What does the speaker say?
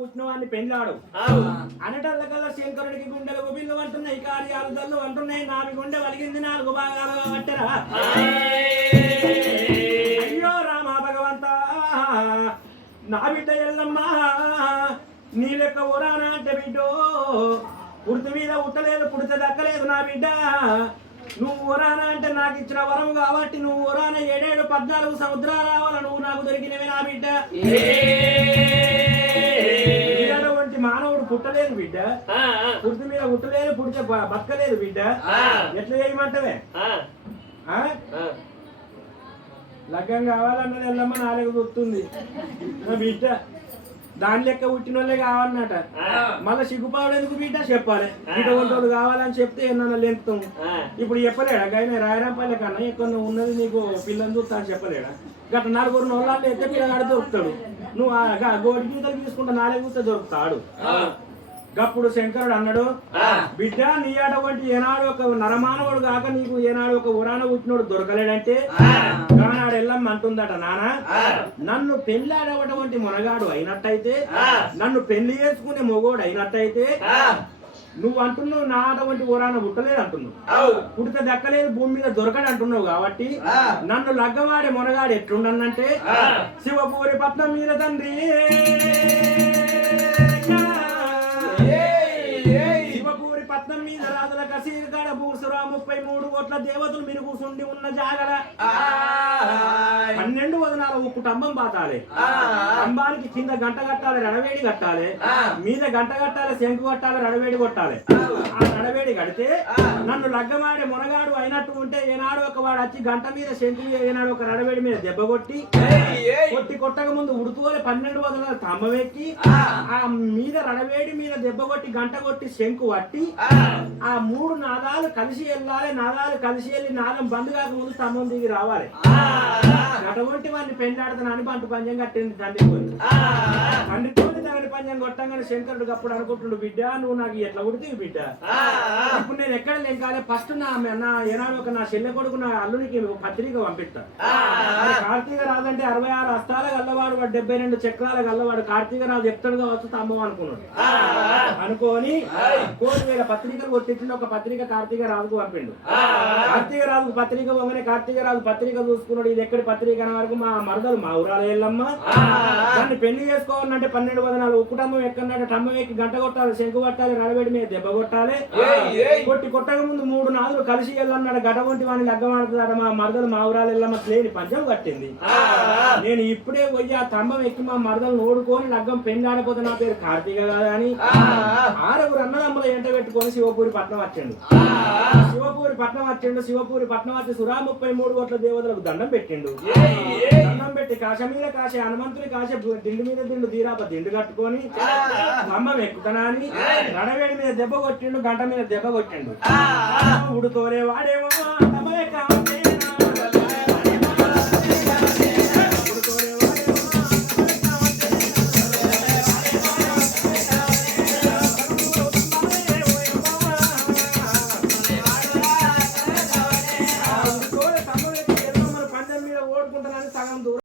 పుట్టినవాడిని పెళ్ళాడు అనటల్లకల్లా శంకరుడికి గుండెలు గుబిల్లు అంటున్నాయి, కార్యాలు దల్లు అంటున్నాయి, నావి గుండె వలిగింది 4 భాగాలుగా పట్టరా. అయ్యో రామా భగవంత, నా బిడ్డ ఎల్లమ్మా నీ లెక్క ఊరానా అంటే బిడ్డో పుడిత మీద ఉట్టలేదు, పుడితే దక్కలేదు నా బిడ్డ. నువ్వు ఊరానా అంటే నాకు ఇచ్చిన వరం కాబట్టి నువ్వు ఊరాన 7 14 సముద్రాలు రావాల, నువ్వు నాకు దొరికినవి నా బిడ్డ. వంటి మానవుడు పుట్టలేదు బిడ్డ, పుడిత మీద ఉట్టలేదు, పుడితే బతకలేదు బిడ్డ. ఎట్లా చేయమంటవే? లగ్గం కావాలన్నది ఎల్లమ్మ 4 గుర్తుంది నా బిడ్డ. దాని లెక్క పుట్టిన వాళ్ళే కావాలన్నట. మళ్ళీ సిగ్గుపావులు ఎందుకు బిడ్డ చెప్పాలి. బిడ్డ వంటోళ్ళు కావాలని చెప్తే ఏమన్నా లెంపుతాం. ఇప్పుడు చెప్పలేడా గైనా రాయరాంపల్లె కన్నా ఎక్కువ ఉన్నది నీకు పిల్లని చూస్తా అని చెప్పలేడా? గట్ట 4 నోళ్ళాళ్ళు ఎత్తే పిల్లగాడు దొరుకుతాడు. నువ్వు గోడి గీతలు తీసుకుంటా 4 చూస్తే దొరుకుతాడు. గప్పుడు శంకరుడు అన్నాడు, బిడ్డ నీ అటువంటి ఏనాడు ఒక నరమానవుడు కాక నీకు ఏనాడు ఒక ఉరాన పుట్టినోడు దొరకలేడంటే కానాడు ఎల్లమ్మ అంటుందట, నాన్న నన్ను పెళ్ళాడవటువంటి మొనగాడు అయినట్టయితే, నన్ను పెళ్లి చేసుకునే మొగోడు అయినట్టయితే నువ్వు అంటున్నావు నా అటువంటి ఊరాన పుట్టలేదు అంటున్నావు, పుడితే దక్కలేదు, భూమి మీద దొరకడు అంటున్నావు. కాబట్టి నన్ను లగ్గవాడే మొనగాడు ఎట్లుండనంటే శివపూరి పట్నం మీద తండ్రి, శివపూరి పట్నం మీద రాజుల కసీర్గాడ భూసురా 33 కోట్ల దేవతలు మీరు కూర్చుండి ఉన్న జాగర 12 వదనాల ఉక్కు టంబం పాతాలి. టంబానికి కింద గంట కట్టాలి, రడవేడి కట్టాలి, మీద గంట కట్టాలి, శంకు కట్టాలి, రడవేడి కొట్టాలి. ఆ రడవేడి కడితే నన్ను లగ్గమాడే మొనగాడు అయినట్టు ఉంటే ఏనాడు ఒక వాడు వచ్చి గంట మీద శంకు మీద ఏనాడు ఒక రడవేడి మీద దెబ్బ కొట్టి కొట్టక ముందు ఉడుకోలే 12 వదనాల స్తంభం ఎక్కి ఆ మీద రడవేడి మీద దెబ్బ కొట్టి గంట కొట్టి శంకు పట్టి ఆ 3 నాదాలు కలిసి వెళ్ళాలి. నాదాలు కలిసి వెళ్ళి నాదం బంద్ కాక ముందు స్తంభం దిగి రావాలి. అటువంటి వాడిని పెళ్ళాడుతానని పంట పంచం కట్టింది తండ్రితోని. తండ్రితోని తగిన పంచం కొట్టంగానే శంకరుడు అప్పుడు అనుకుంటుండు, బిడ్డ నువ్వు నాకు ఎట్లా కొడుతుంది బిడ్డ, ఇప్పుడు నేను ఎక్కడ లెంకాలే, ఫస్ట్ నా ఏనాడు ఒక నా చెల్లె కొడుకు నా అల్లునికి పత్రిక పంపిస్తా. కార్తీక రాజు అంటే 66 హస్తాల గల్లవాడు, 72 చక్రాల గల్లవాడు, కార్తీక రాజు చెప్తాడు కావచ్చు స్తంభం అనుకున్నాడు. అనుకోని 1,000 పత్రికలు కొట్టించిన ఒక పత్రిక కార్తీక రాజుకు పంపిండు. కార్తీక రాజుకు పత్రిక పోగానే కార్తీక రాజు పత్రిక చూసుకున్నాడు, ఇది ఎక్కడి పత్రిక అనే వరకు మా మరదలు మా ఊరాల ఎల్లమ్మ దాన్ని పెళ్లి చేసుకోవాలంటే 12 వదనాలు ఉక్కుటమ్మం ఎక్కడంటే టమ్మం ఎక్కి గంట కొట్టాలి, శంకు కొట్టాలి, రడవేడి మీద దెబ్బ కొట్టాలి. కొట్టక ముందు 3 నాదులు కలిసి వెళ్ళన్నాడు. గట వంటి వాడిని లగ్గమాడుతుందట మా మరదలు మా ఊరాల ఎల్లమ్మ లేని పంచం కట్టింది. నేను ఇప్పుడే పోయి ఆ స్తంభం ఎక్కి మా మరదలు నోడుకొని లగ్గం పెళ్లి ఆడపోతే నా పేరు కార్తీక కాదా అని 6 అన్నదమ్ముల ఎంట పెట్టుకొని శివపూరి పట్నం వచ్చిండు. శివపూరి పట్నం వచ్చిండు. శివపూరి పట్నం వచ్చి సురా 33 కోట్ల దేవతలకు దండం పెట్టిండు. దండం పెట్టి కాశ మీద కాశ హనుమంతుని కాశ దిండు మీద దిండు దీరాప దిండు కట్టుకొని స్తంభం ఎక్కుతానా అని రడవేడి మీద దెబ్బ కొట్టిండు, గంట మీద దెబ్బ కొట్టిండు. ఉడుతోనే వాడేమో స్తంభం ఎక్క